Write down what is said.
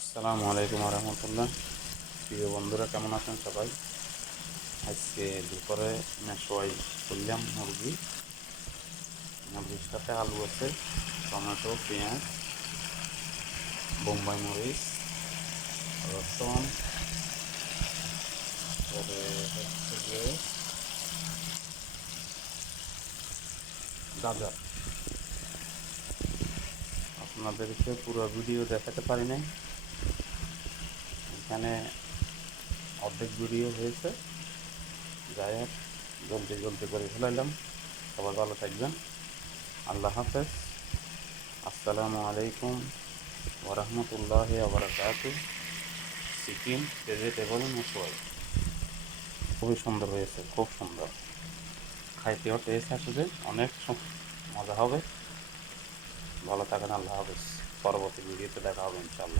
আসসালামু আলাইকুম রহমতুল্লাহ। প্রিয় বন্ধুরা, কেমন আছেন সবাই? আজকে দুপুরে মেশোয়াই করলাম মুরগির সাথে আলু আছে, টমেটো, পেঁয়াজ, বোম্বাই মরিচ, রসুন, পরে হচ্ছে যে গাজর। আপনাদেরকে পুরো ভিডিও দেখাতে পারি নাই, এখানে অর্ধেক ভিডিও হয়েছে। যাই হোক, জলদি জলদি করে ফেলাইলাম। সবাই ভালো থাকবেন। আল্লাহ হাফেজ। আসসালামু আলাইকুম ওরহমতুল্লাহি ওবরাকাতু। চিকেন ভেজিটেবল মশলা খুবই সুন্দর হয়েছে, খুব সুন্দর। খাইতেও টেস্ট আসবে, অনেক মজা হবে। ভালো থাকেন, আল্লাহ হাফেজ। পরবর্তী ভিডিওতে দেখা হবে ইনশাল্লাহ।